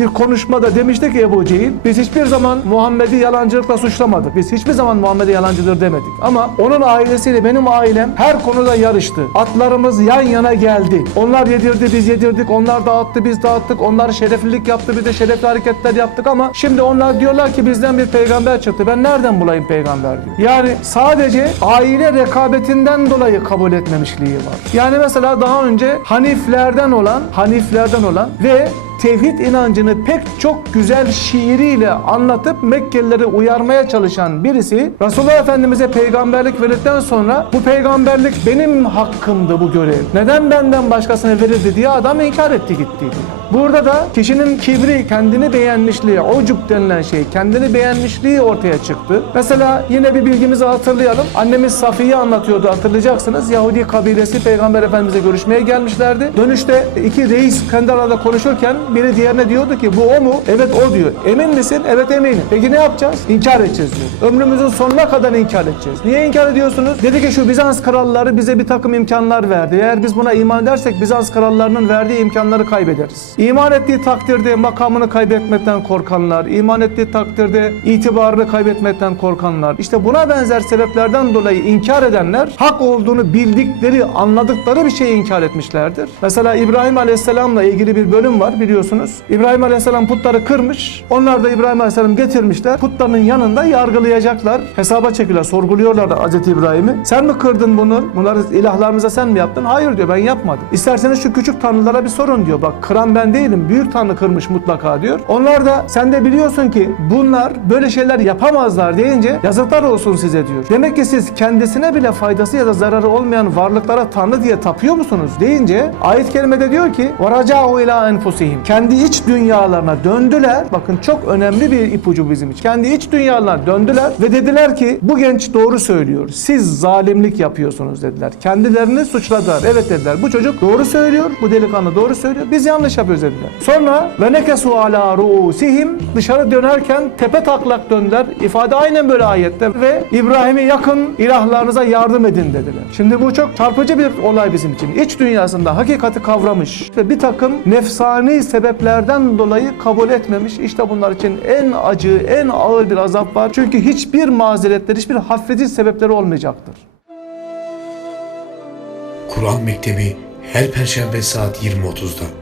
bir konuşmada demişti ki Ebu Cehil, biz hiçbir zaman Muhammed'i yalancılıkla suçlamadık. Biz hiçbir zaman Muhammed'e yalancıdır demedik. Ama onun ailesiyle benim ailem her konuda yarıştı. Atlarımız yan yana geldi. Onlar yedirdi, biz yedirdik. Onlar dağıttı, biz dağıttık. Onlar şereflilik yaptı, biz de şerefli hareketler yaptık ama şimdi onlar diyorlar ki bizden bir peygamber çıktı. Ben nereden bulayım peygamber diyor. Yani sadece aile rekabetinden dolayı kabul etmemişliği var. Yani mesela daha önce Haniflerden olan, Haniflerden olan ve tevhid inancını pek çok güzel şiiriyle anlatıp Mekkelileri uyarmaya çalışan birisi Resulullah Efendimiz'e peygamberlik verdikten sonra bu peygamberlik benim hakkımdı bu görev. Neden benden başkasına verildi diye adam inkar etti gittiydi. Burada da kişinin kibri, kendini beğenmişliği, ucub denilen şey, kendini beğenmişliği ortaya çıktı. Mesela yine bir bilgimizi hatırlayalım. Annemiz Safiye anlatıyordu hatırlayacaksınız. Yahudi kabilesi Peygamber Efendimiz'e görüşmeye gelmişlerdi. Dönüşte iki reis kendi konuşurken biri diğerine diyordu ki bu o mu? Evet o diyor. Emin misin? Evet eminim. Peki ne yapacağız? İnkar edeceğiz diyor. Ömrümüzün sonuna kadar inkar edeceğiz. Niye inkar ediyorsunuz? Dedi ki şu Bizans kralları bize bir takım imkanlar verdi. Eğer biz buna iman edersek Bizans krallarının verdiği imkanları kaybederiz. İman ettiği takdirde makamını kaybetmekten korkanlar, iman ettiği takdirde itibarını kaybetmekten korkanlar. İşte buna benzer sebeplerden dolayı inkar edenler hak olduğunu bildikleri, anladıkları bir şeyi inkar etmişlerdir. Mesela İbrahim Aleyhisselam'la ilgili bir bölüm var biliyorsunuz İbrahim Aleyhisselam putları kırmış. Onlar da İbrahim Aleyhisselam getirmişler. Putların yanında yargılayacaklar. Hesaba çekiyorlar, sorguluyorlar da Hazreti İbrahim'i. Sen mi kırdın bunu? Bunları ilahlarımıza sen mi yaptın? Hayır diyor ben yapmadım. İsterseniz şu küçük tanrılara bir sorun diyor. Bak kıran ben değilim. Büyük tanrı kırmış mutlaka diyor. Onlar da sen de biliyorsun ki bunlar böyle şeyler yapamazlar deyince yazıklar olsun size diyor. Demek ki siz kendisine bile faydası ya da zararı olmayan varlıklara tanrı diye tapıyor musunuz deyince ayet kerimede diyor ki وَرَجَعُوا اِلَى اَنْفُسِهِمْ kendi iç dünyalarına döndüler. Bakın çok önemli bir ipucu bizim için. Kendi iç dünyalarına döndüler ve dediler ki bu genç doğru söylüyor. Siz zalimlik yapıyorsunuz dediler. Kendilerini suçladılar. Evet dediler. Bu çocuk doğru söylüyor. Bu delikanlı doğru söylüyor. Biz yanlış yapıyoruz dediler. Sonra ve nekesu ala ruusihim dışarı dönerken tepe taklak döndüler. İfade aynen böyle ayette ve İbrahim'e yakın ilahlarınıza yardım edin dediler. Şimdi bu çok çarpıcı bir olay bizim için. İç dünyasında hakikati kavramış ve bir takım nefsani sebeplerden dolayı kabul etmemiş. İşte bunlar için en acı, en ağır bir azap var. Çünkü hiçbir mazeretleri, hiçbir hafifletici sebepleri olmayacaktır. Kur'an Mektebi her Perşembe saat 20.30'da.